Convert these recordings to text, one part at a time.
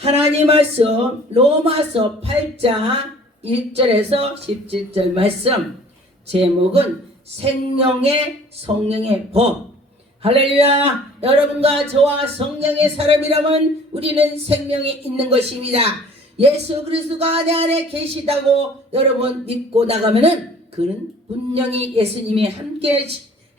하나님 말씀 로마서 8장 1절에서 17절 말씀, 제목은 생명의 성령의 법. 할렐루야. 여러분과 저와 성령의 사람이라면 우리는 생명이 있는 것입니다. 예수 그리스도가 내 안에 계시다고 여러분 믿고 나가면은 그는 분명히 예수님이 함께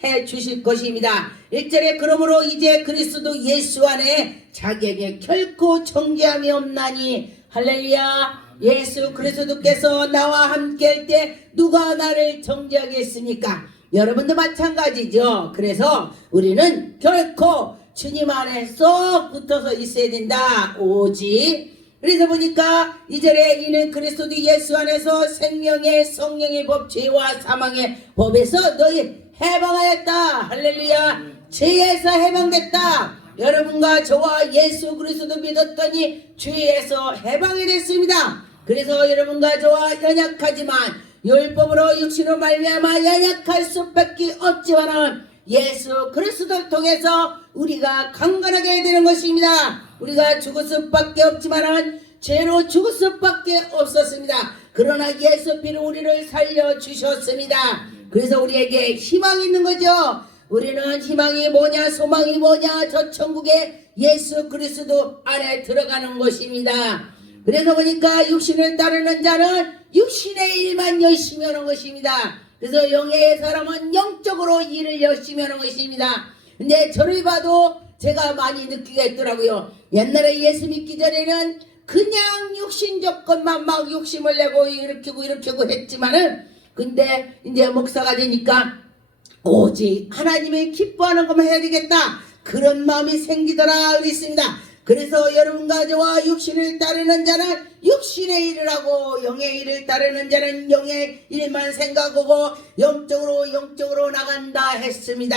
해 주실 것입니다. 1절에 그러므로 이제 그리스도 예수 안에 자기에게 결코 정죄함이 없나니. 할렐루야. 예수 그리스도께서 나와 함께 할 때 누가 나를 정죄하겠습니까? 여러분도 마찬가지죠. 그래서 우리는 결코 주님 안에 쏙 붙어서 있어야 된다. 오직 그래서 보니까 2절에 이는 그리스도 예수 안에서 생명의 성령의 법 죄와 사망의 법에서 너희 해방하였다. 할렐루야. 죄에서 해방됐다. 여러분과 저와 예수 그리스도 믿었더니 죄에서 해방이 됐습니다. 그래서 여러분과 저와 연약하지만 율법으로 육신으로 말미암아 연약할 수밖에 없지만은 예수 그리스도를 통해서 우리가 강건하게 되는 것입니다. 우리가 죽을 수밖에 없지만은 죄로 죽을 수밖에 없었습니다. 그러나 예수 피로 우리를 살려주셨습니다. 그래서 우리에게 희망이 있는 거죠. 우리는 희망이 뭐냐, 소망이 뭐냐, 저 천국에 예수 그리스도 안에 들어가는 것입니다. 그래서 보니까 육신을 따르는 자는 육신의 일만 열심히 하는 것입니다. 그래서 영의 사람은 영적으로 일을 열심히 하는 것입니다. 근데 저를 봐도 제가 많이 느끼겠더라고요. 옛날에 예수 믿기 전에는 그냥 육신적 것만 막 욕심을 내고 일으키고 했지만은, 근데 이제 목사가 되니까 오직 하나님의 기뻐하는 것만 해야 되겠다, 그런 마음이 생기더라 그랬습니다. 그래서 여러분과 저와 육신을 따르는 자는 육신의 일을 하고 영의 일을 따르는 자는 영의 일만 생각하고 영적으로 나간다 했습니다.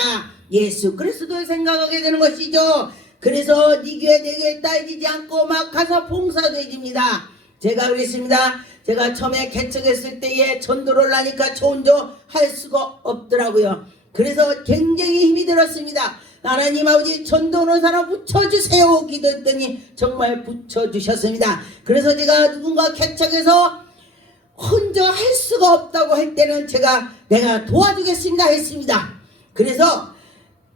예수 그리스도를 생각하게 되는 것이죠. 그래서 네 교회 내 교회 따지지 않고 막 가서 봉사도 해줍니다. 제가 그랬습니다. 제가 처음에 개척했을 때에 전도를 하니까 전도 할 수가 없더라고요. 그래서 굉장히 힘이 들었습니다. 하나님 아버지 전도하는 사람 붙여주세요 기도했더니 정말 붙여주셨습니다. 그래서 제가 누군가 개척해서 혼자 할 수가 없다고 할 때는 내가 도와주겠습니다 했습니다. 그래서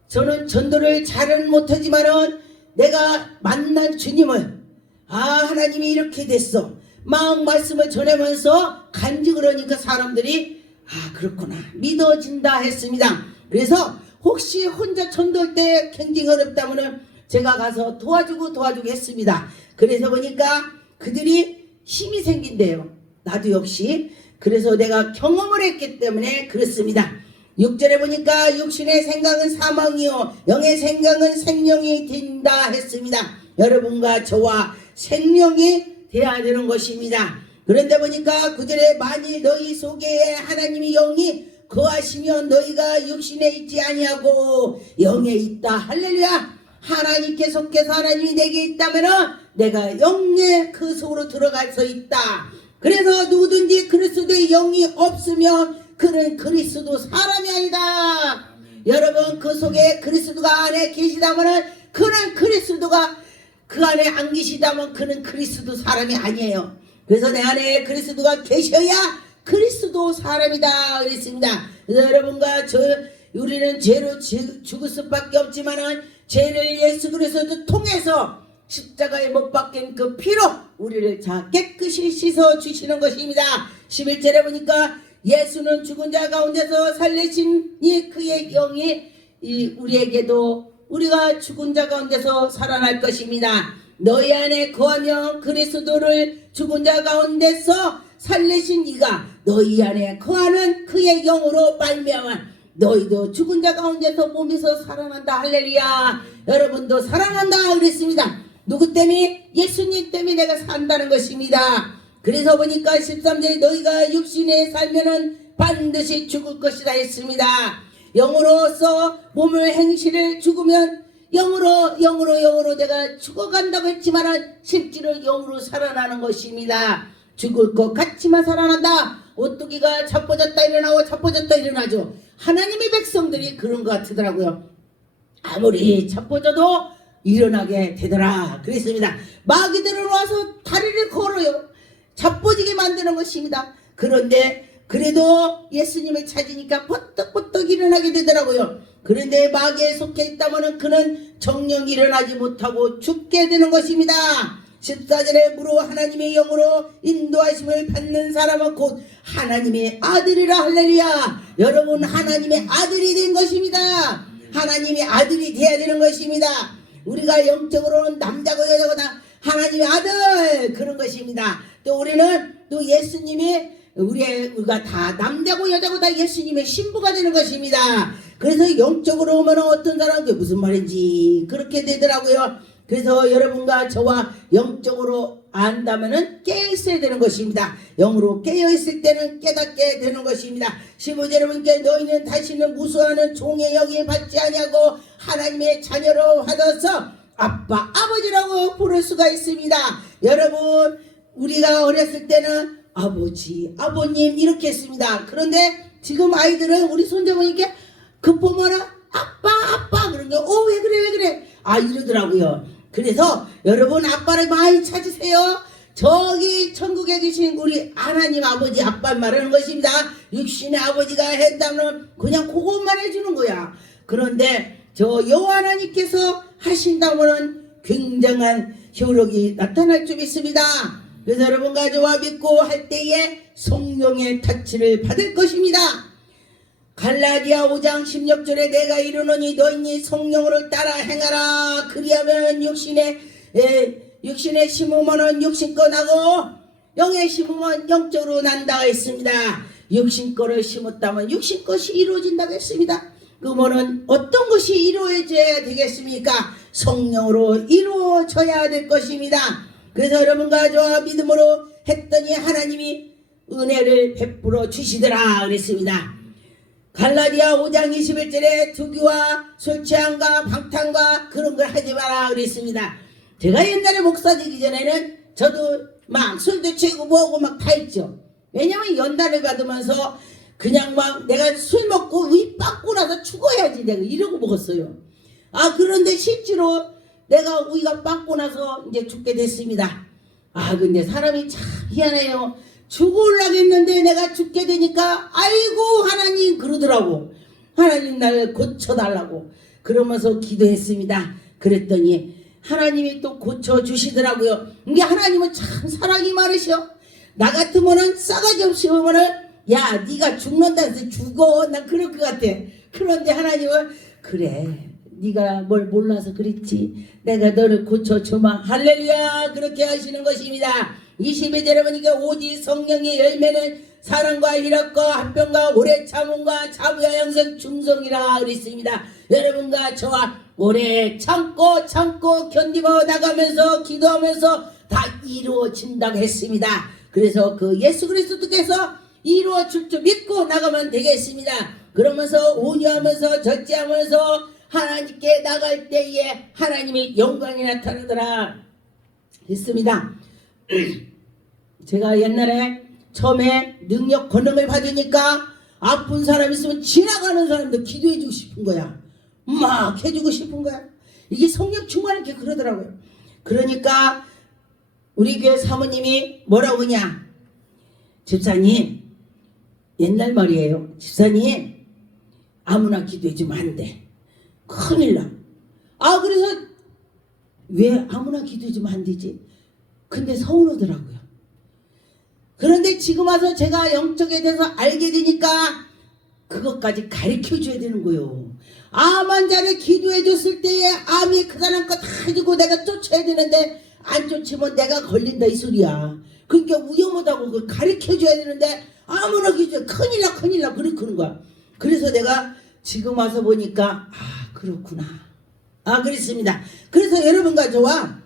저는 전도를 잘은 못하지만은 내가 만난 주님을, 하나님이 이렇게 됐어 막 말씀을 전하면서 간직을 하니까 사람들이 그렇구나 믿어진다 했습니다. 그래서 혹시 혼자 전도할 때 굉장히 어렵다면 제가 가서 도와주고 했습니다. 그래서 보니까 그들이 힘이 생긴대요. 나도 역시. 그래서 내가 경험을 했기 때문에 그렇습니다. 6절에 보니까 육신의 생각은 사망이요 영의 생각은 생명이 된다 했습니다. 여러분과 저와 생명이 돼야 되는 것입니다. 그런데 보니까 9절에 만일 너희 속에 하나님의 영이 거하시면 너희가 육신에 있지 아니하고 영에 있다. 할렐루야. 하나님께 속해서 하나님이 내게 있다면 내가 영에 그 속으로 들어가서 있다. 그래서 누구든지 그리스도의 영이 없으면 그는 그리스도 사람이 아니다. 여러분 그 속에 그리스도가 안에 계시다면 그는 그리스도가 그 안에 안 계시다면 그는 그리스도 사람이 아니에요. 그래서 내 안에 그리스도가 계셔야 그리스도 사람이다 그랬습니다. 그래서 여러분과 우리는 죄로 죽을 수밖에 없지만은 죄를 예수 그리스도 통해서 십자가에 못 박힌 그 피로 우리를 깨끗이 씻어 주시는 것입니다. 11절에 보니까 예수는 죽은 자 가운데서 살리시니 그의 영이 우리에게도 우리가 죽은 자 가운데서 살아날 것입니다. 너희 안에 거하면 그리스도를 죽은 자 가운데서 살리신 이가 너희 안에 거하는 그의 영으로 말미암아 너희도 죽은 자 가운데서 몸에서 살아난다. 할렐루야. 여러분도 살아난다 그랬습니다. 누구 때문에? 예수님 때문에 내가 산다는 것입니다. 그래서 보니까 13절에 너희가 육신에 살면은 반드시 죽을 것이다 했습니다. 영으로서 몸을 행실을 죽으면 영으로 내가 죽어간다고 했지만 실제로 영으로 살아나는 것입니다. 죽을 것 같지만 살아난다. 오뚜기가 자빠졌다 일어나고 자빠졌다 일어나죠. 하나님의 백성들이 그런 것 같더라고요. 아무리 자빠져도 일어나게 되더라 그랬습니다. 마귀들은 와서 다리를 걸어요. 자빠지게 만드는 것입니다. 그런데 그래도 예수님을 찾으니까 버떡버떡 일어나게 되더라고요. 그런데 마귀에 속해 있다면 그는 정령 일어나지 못하고 죽게 되는 것입니다. 14절에 무릇 하나님의 영으로 인도하심을 받는 사람은 곧 하나님의 아들이라. 할렐루야. 여러분 하나님의 아들이 된 것입니다. 하나님의 아들이 돼야 되는 것입니다. 우리가 영적으로는 남자고 여자거나 하나님의 아들 그런 것입니다. 또 우리는 또 예수님이 우리가 다 남자고 여자고 다 예수님의 신부가 되는 것입니다. 그래서 영적으로 오면 어떤 사람은 그게 무슨 말인지 그렇게 되더라고요. 그래서 여러분과 저와 영적으로 안다면은 깨어있어야 되는 것입니다. 영으로 깨어있을 때는 깨닫게 되는 것입니다. 15절 여러분께 너희는 다시는 무수하는 종의 영이 받지 아니하고 하나님의 자녀로 받아서 아빠 아버지라고 부를 수가 있습니다. 여러분 우리가 어렸을 때는 아버지 아버님 이렇게 했습니다. 그런데 지금 아이들은 우리 손자분에게 급보면은 아빠 그런 게 왜 그래 이러더라고요. 그래서 여러분 아빠를 많이 찾으세요. 저기 천국에 계신 우리 하나님 아버지 아빠 말하는 것입니다. 육신의 아버지가 했다면 그냥 그것만 해주는 거야. 그런데 저 여호와 하나님께서 하신다면 굉장한 효력이 나타날 줄 믿습니다. 그래서 여러분과 저와 믿고 할 때에 성령의 터치를 받을 것입니다. 갈라디아 5장 16절에 내가 이르노니 너희는 성령으로 따라 행하라. 그리하면 육신에 심으면 육신껏 나고 영에 심으면 영적으로 난다 했습니다. 육신거를 심었다면 육신것이 이루어진다고 했습니다. 그러면 어떤 것이 이루어져야 되겠습니까? 성령으로 이루어져야 될 것입니다. 그래서 여러분과 저와 믿음으로 했더니 하나님이 은혜를 베풀어 주시더라 그랬습니다. 갈라디아 5장 21절에 투기와 술 취함과 방탕과 그런 걸 하지 마라 그랬습니다. 제가 옛날에 목사 되기 전에는 저도 막 술도 취하고 뭐하고 막 다 했죠. 왜냐면 연단을 받으면서 그냥 막 내가 술 먹고 의 빠고 나서 죽어야지 내가 이러고 먹었어요. 그런데 실제로 내가 우리가 빠고 나서 이제 죽게 됐습니다. 근데 사람이 참 희한해요. 죽으려고 했는데 내가 죽게 되니까 아이고 하나님 그러더라고. 하나님 날 고쳐달라고 그러면서 기도했습니다. 그랬더니 하나님이 또 고쳐주시더라고요. 이게 하나님은 참 사랑이 많으셔. 나 같으면은 싸가지 없이 보면은 야 네가 죽는다 해서 죽어 나 그럴 것 같아. 그런데 하나님은 그래 네가 뭘 몰라서 그랬지 내가 너를 고쳐주마. 할렐루야 그렇게 하시는 것입니다. 22절에 보니까 오직 성령의 열매는 사랑과 희락과 화평과 오래 참음과 자부와 영성 충성이라 그랬습니다. 여러분과 저와 오래 참고 견디며 나가면서 기도하면서 다 이루어진다고 했습니다. 그래서 그 예수 그리스도께서 이루어질 줄 믿고 나가면 되겠습니다. 그러면서 온유하면서 절제하면서 하나님께 나갈 때에 하나님의 영광이 나타나더라 했습니다. 제가 옛날에 처음에 능력 권능을 받으니까 아픈 사람 있으면 지나가는 사람도 기도해주고 싶은 거야. 막 해주고 싶은 거야. 이게 성령 충만한 게 그러더라고요. 그러니까 우리 교회 사모님이 뭐라고 하냐. 집사님 옛날 말이에요. 집사님 아무나 기도해주면 안 돼. 큰일 나. 그래서 왜 아무나 기도해주면 안 되지? 근데 서운하더라고요. 그런데 지금 와서 제가 영적에 대해서 알게 되니까 그것까지 가르쳐줘야 되는 거예요. 암 환자를 기도해줬을 때에 암이 그 사람 거 다 해주고 내가 쫓아야 되는데 안 쫓으면 내가 걸린다 이 소리야. 그러니까 위험하다고 그걸 가르쳐줘야 되는데 아무나 기도해 큰일 나 그러는 거야. 그래서 내가 지금 와서 보니까 그렇구나. 그랬습니다. 그래서 여러분과 저와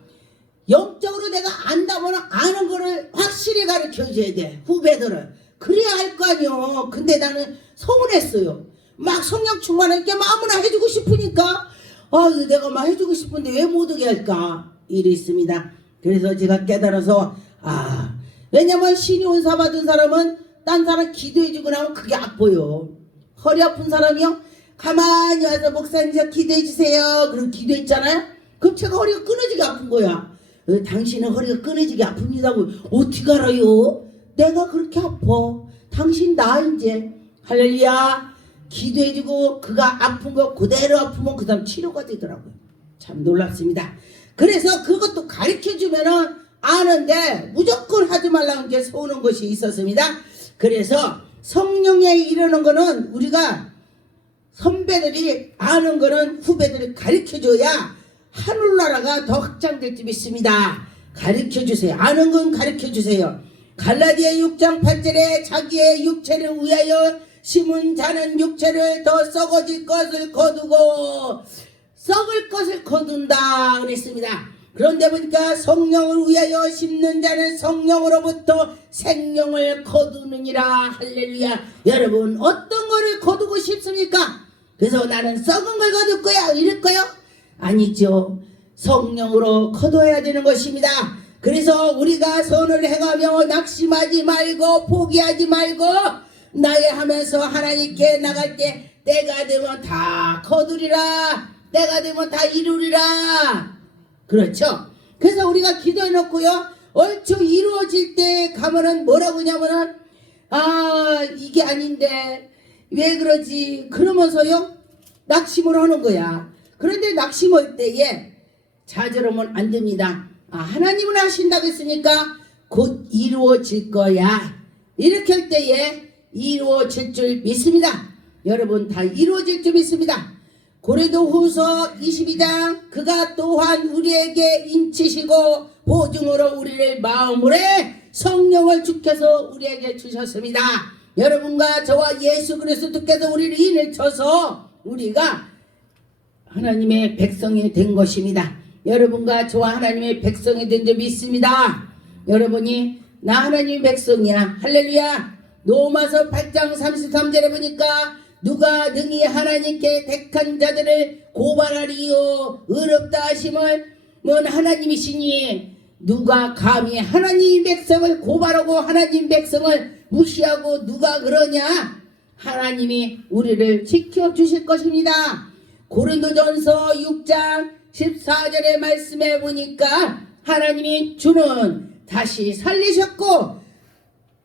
영적으로 내가 안다면 아는 거를 확실히 가르쳐줘야 돼. 후배들을. 그래야 할 거 아니요. 근데 나는 서운했어요. 막 성령 충만하니까 아무나 해주고 싶으니까 내가 막 해주고 싶은데 왜 못하게 할까 이랬습니다. 그래서 제가 깨달아서 왜냐면 신이 은사 받은 사람은 딴 사람 기도해주고 나면 그게 아파요. 허리 아픈 사람이요 가만히 와서 목사님 저 기도해주세요 그럼 기도했잖아요. 그럼 제가 허리가 끊어지게 아픈 거야. 당신은 허리가 끊어지게 아픕니다고. 어떻게 알아요? 내가 그렇게 아파. 당신 나 이제. 할렐루야. 기도해주고 그가 아픈 거 그대로 아프면 그 다음 치료가 되더라고요. 참 놀랍습니다. 그래서 그것도 가르쳐주면은 아는데 무조건 하지 말라는 게 서우는 것이 있었습니다. 그래서 성령에 이르는 거는 우리가 선배들이 아는 거는 후배들이 가르쳐줘야 하늘나라가 더 확장될 줄 믿습니다. 가르쳐주세요. 아는 건 가르쳐주세요. 갈라디아 6장 8절에 자기의 육체를 위하여 심은 자는 육체를 더 썩어질 것을 거두고 썩을 것을 거둔다 그랬습니다. 그런데 보니까 성령을 위하여 심는 자는 성령으로부터 생명을 거두느니라. 할렐루야. 여러분 어떤 거를 거두고 싶습니까? 그래서 나는 썩은 걸 거둘 거야 이럴까요? 아니죠. 성령으로 거둬야 되는 것입니다. 그래서 우리가 선을 행하며 낙심하지 말고 포기하지 말고 나의 하면서 하나님께 나갈 때 때가 되면 다 거두리라. 때가 되면 다 이루리라. 그렇죠. 그래서 우리가 기도해 놓고요 얼추 이루어질 때 가면은 뭐라고 하냐면은 이게 아닌데 왜 그러지 그러면서요 낙심을 하는 거야. 그런데 낙심할 때에 좌절하면 안 됩니다. 하나님은 하신다고 했으니까 곧 이루어질 거야. 이렇게 할 때에 이루어질 줄 믿습니다. 여러분 다 이루어질 줄 믿습니다. 고린도후서 22장 그가 또한 우리에게 인치시고 보증으로 우리를 마음으로 성령을 주께서 우리에게 주셨습니다. 여러분과 저와 예수 그리스도께서 우리를 인을 쳐서 우리가 하나님의 백성이 된 것입니다. 여러분과 저와 하나님의 백성이 된 줄 믿습니다. 여러분이 나 하나님의 백성이야. 할렐루야. 로마서 8장 33절에 보니까 누가 능히 하나님께 택한 자들을 고발하리요 의롭다 하심을 뭔 하나님이시니 누가 감히 하나님 백성을 고발하고 하나님 백성을 무시하고 누가 그러냐. 하나님이 우리를 지켜주실 것입니다. 고린도전서 6장 14절의 말씀에 보니까 하나님이 주는 다시 살리셨고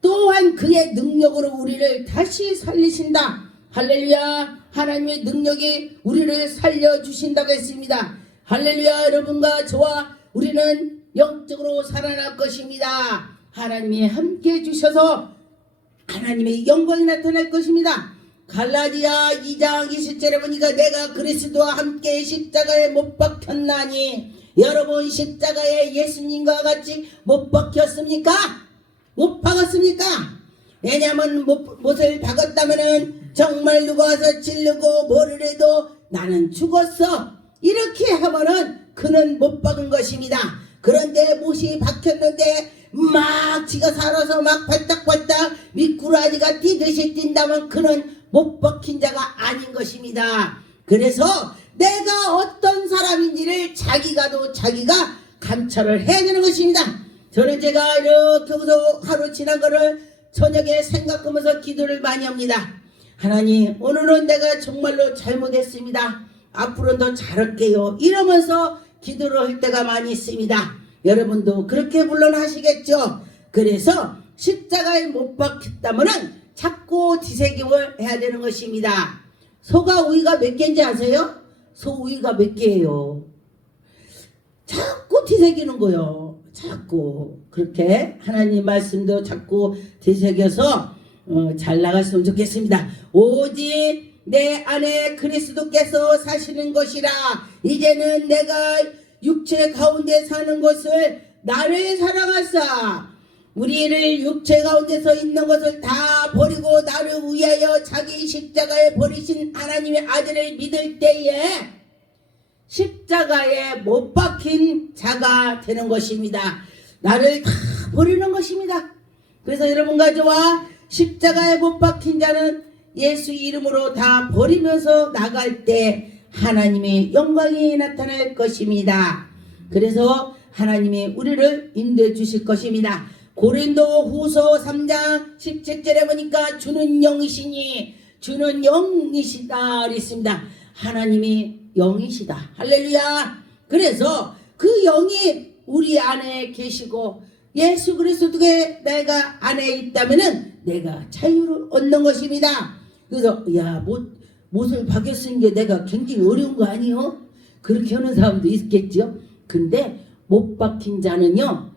또한 그의 능력으로 우리를 다시 살리신다. 할렐루야. 하나님의 능력이 우리를 살려주신다고 했습니다. 할렐루야. 여러분과 저와 우리는 영적으로 살아날 것입니다. 하나님이 함께 해주셔서 하나님의 영광이 나타날 것입니다. 갈라디아 2장 20절에 보니까 내가 그리스도와 함께 십자가에 못 박혔나니 여러분 십자가에 예수님과 같이 못 박혔습니까? 못 박았습니까? 왜냐하면 못을 박았다면은 정말 누가 와서 찌르고 뭐를 해도 나는 죽었어 이렇게 하면은 그는 못 박은 것입니다. 그런데 못이 박혔는데 막 지가 살아서 막 발딱발딱 미꾸라지가 뛰듯이 뛴다면 그는 못 박힌 자가 아닌 것입니다. 그래서 내가 어떤 사람인지를 자기가 감찰을 해야 되는 것입니다. 저는 제가 이렇게 하루 지난 거를 저녁에 생각하면서 기도를 많이 합니다. 하나님 오늘은 내가 정말로 잘못했습니다. 앞으로는 더 잘할게요. 이러면서 기도를 할 때가 많이 있습니다. 여러분도 그렇게 물론 하시겠죠. 그래서 십자가에 못 박혔다면은 자꾸 뒤새김을 해야 되는 것입니다. 소가 우위가 몇 개인지 아세요? 소 우위가 몇 개예요? 자꾸 뒤새기는 거요. 자꾸 그렇게 하나님 말씀도 자꾸 뒤새겨서 잘 나갔으면 좋겠습니다. 오직 내 안에 그리스도께서 사시는 것이라. 이제는 내가 육체 가운데 사는 것을 나를 사랑하사 우리를 육체 가운데서 있는 것을 다 버리고 나를 위하여 자기 십자가에 버리신 하나님의 아들을 믿을 때에 십자가에 못 박힌 자가 되는 것입니다. 나를 다 버리는 것입니다. 그래서 여러분과 저와 십자가에 못 박힌 자는 예수 이름으로 다 버리면서 나갈 때 하나님의 영광이 나타날 것입니다. 그래서 하나님이 우리를 인도해 주실 것입니다. 고린도 후서 3장 17절에 보니까 주는 영이시니 주는 영이시다 그랬습니다. 하나님이 영이시다. 할렐루야. 그래서 그 영이 우리 안에 계시고 예수 그리스도의 내가 안에 있다면은 내가 자유를 얻는 것입니다. 그래서 못을 박여 쓴 게 내가 굉장히 어려운 거 아니요? 그렇게 하는 사람도 있겠죠. 근데 못 박힌 자는요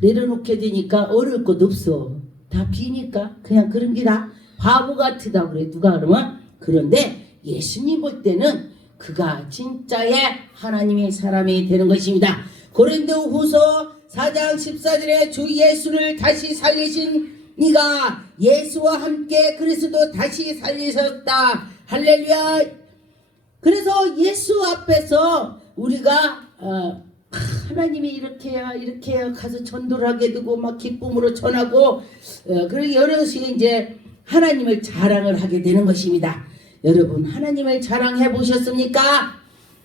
내려놓게 되니까 어려울 것도 없어. 다 비니까 그냥 그런 게다 바보 같으다 그래 누가 그러면. 그런데 예수님 볼 때는 그가 진짜의 하나님의 사람이 되는 것입니다. 고린도후서 4장 14절에 주 예수를 다시 살리신 이가 예수와 함께 그리스도 다시 살리셨다. 할렐루야. 그래서 예수 앞에서 우리가 하나님이 이렇게 해야 가서 전도를 하게 되고 막 기쁨으로 전하고 그리고 여러 시 이제 하나님을 자랑을 하게 되는 것입니다. 여러분 하나님을 자랑해 보셨습니까?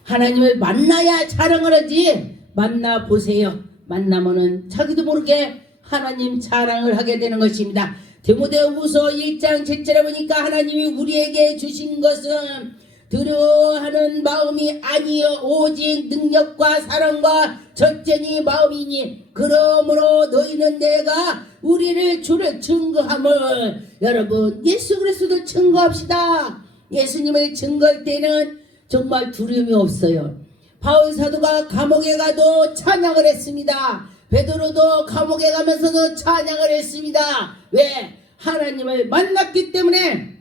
하나님을 만나야 자랑을 하지. 만나 보세요. 만나면은 자기도 모르게 하나님 자랑을 하게 되는 것입니다. 디모데후서 1장 7절에 보니까 하나님이 우리에게 주신 것은 두려워하는 마음이 아니요 오직 능력과 사랑과 절제니 마음이니 그러므로 너희는 내가 우리를 주를 증거함을. 여러분 예수 그리스도를 증거합시다. 예수님을 증거할 때는 정말 두려움이 없어요. 바울 사도가 감옥에 가도 찬양을 했습니다. 베드로도 감옥에 가면서도 찬양을 했습니다. 왜? 하나님을 만났기 때문에.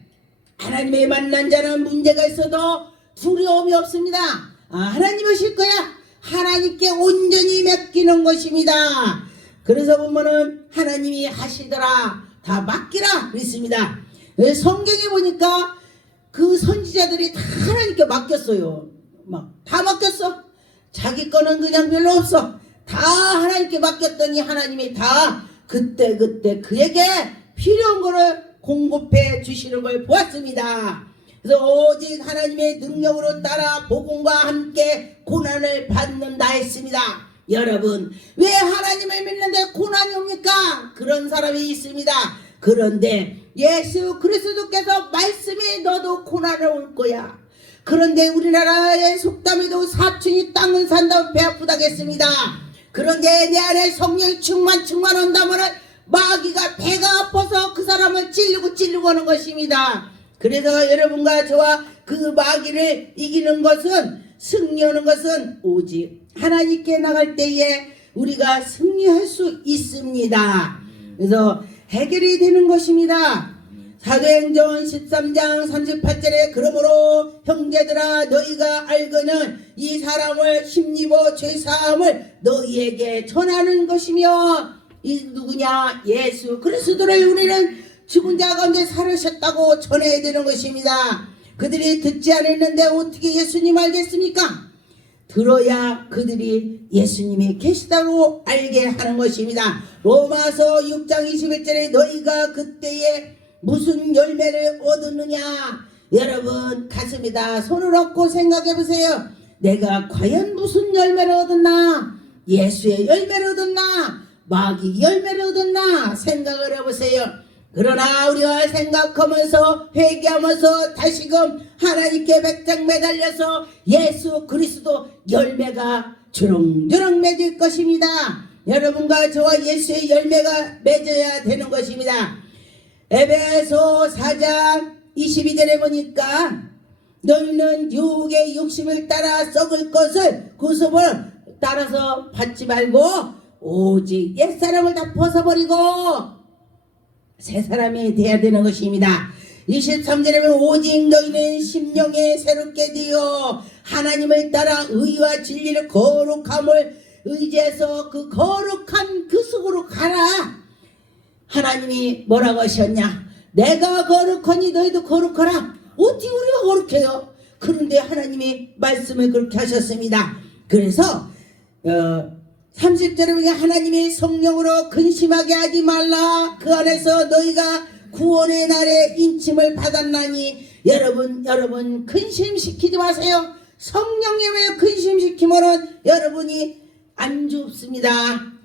하나님의 만난 자는 문제가 있어도 두려움이 없습니다. 하나님 오실 거야. 하나님께 온전히 맡기는 것입니다. 그래서 보면은 하나님이 하시더라 다 맡기라 그랬습니다. 성경에 보니까 그 선지자들이 다 하나님께 맡겼어요. 막 다 맡겼어. 자기 거는 그냥 별로 없어. 다 하나님께 맡겼더니 하나님이 다 그때 그에게 필요한 거를 공급해 주시는 걸 보았습니다. 그래서 오직 하나님의 능력으로 따라 복음과 함께 고난을 받는다 했습니다. 여러분 왜 하나님을 믿는데 고난이 옵니까? 그런 사람이 있습니다. 그런데 예수 그리스도께서 말씀이 너도 고난을 올 거야. 그런데 우리나라의 속담에도 사춘이 땅은 산다면 배 아프다겠습니다. 그런데 내 안에 성령 충만한다면 마귀가 배가 아파서 그 사람을 찌르고 하는 것입니다. 그래서 여러분과 저와 그 마귀를 이기는 것은 승리하는 것은 오직 하나님께 나갈 때에 우리가 승리할 수 있습니다. 그래서 해결이 되는 것입니다. 사도행전 13장 38절에 그러므로 형제들아 너희가 알거는 이 사람을 힘입어 죄사함을 너희에게 전하는 것이며 이 누구냐? 예수 그리스도를 우리는 죽은 자 가운데 살으셨다고 전해야 되는 것입니다. 그들이 듣지 않았는데 어떻게 예수님 알겠습니까? 들어야 그들이 예수님이 계시다고 알게 하는 것입니다. 로마서 6장 21절에 너희가 그때에 무슨 열매를 얻었느냐? 여러분 가슴에다 손을 얹고 생각해 보세요. 내가 과연 무슨 열매를 얻었나? 예수의 열매를 얻었나? 마귀 열매를 얻었나? 생각을 해보세요. 그러나 우리가 생각하면서 회개하면서 다시금 하나님께 백장 매달려서 예수 그리스도 열매가 주렁주렁 맺을 것입니다. 여러분과 저와 예수의 열매가 맺어야 되는 것입니다. 에베소 4장 22절에 보니까 너희는 유혹의 욕심을 따라 썩을 것을 구습을 따라서 받지 말고 오직 옛사람을 다 벗어버리고 새 사람이 돼야 되는 것입니다. 23절에 보면 오직 너희는 심령에 새롭게 되어 하나님을 따라 의와 진리를 거룩함을 의지해서 그 거룩한 그 속으로 가라. 하나님이 뭐라고 하셨냐? 내가 거룩하니 너희도 거룩하라. 어떻게 우리가 거룩해요? 그런데 하나님이 말씀을 그렇게 하셨습니다. 그래서 30절에 보면 하나님이 성령으로 근심하게 하지 말라. 그 안에서 너희가 구원의 날에 인침을 받았나니. 여러분 근심시키지 마세요. 성령에 왜 근심시키면은 여러분이 안 좋습니다.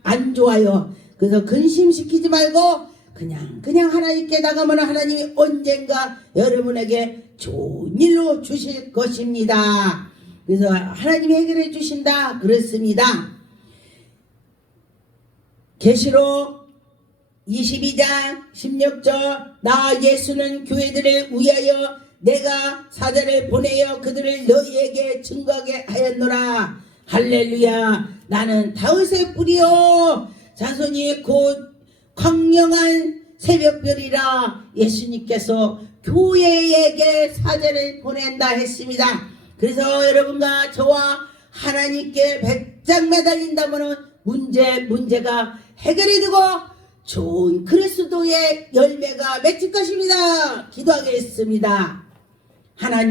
안 좋아요. 그래서 근심시키지 말고 그냥 하나님께 나가면 하나님이 언젠가 여러분에게 좋은 일로 주실 것입니다. 그래서 하나님이 해결해 주신다 그렇습니다. 계시록 22장 16절 나 예수는 교회들을 위하여 내가 사자를 보내어 그들을 너희에게 증거하게 하였노라. 할렐루야. 나는 다윗의 뿌리요 자손이 곧 광명한 새벽별이라. 예수님께서 교회에게 사자를 보낸다 했습니다. 그래서 여러분과 저와 하나님께 배짱 매달린다면 문제가 해결이 되고 좋은 그리스도의 열매가 맺힐 것입니다. 기도하겠습니다. 하나님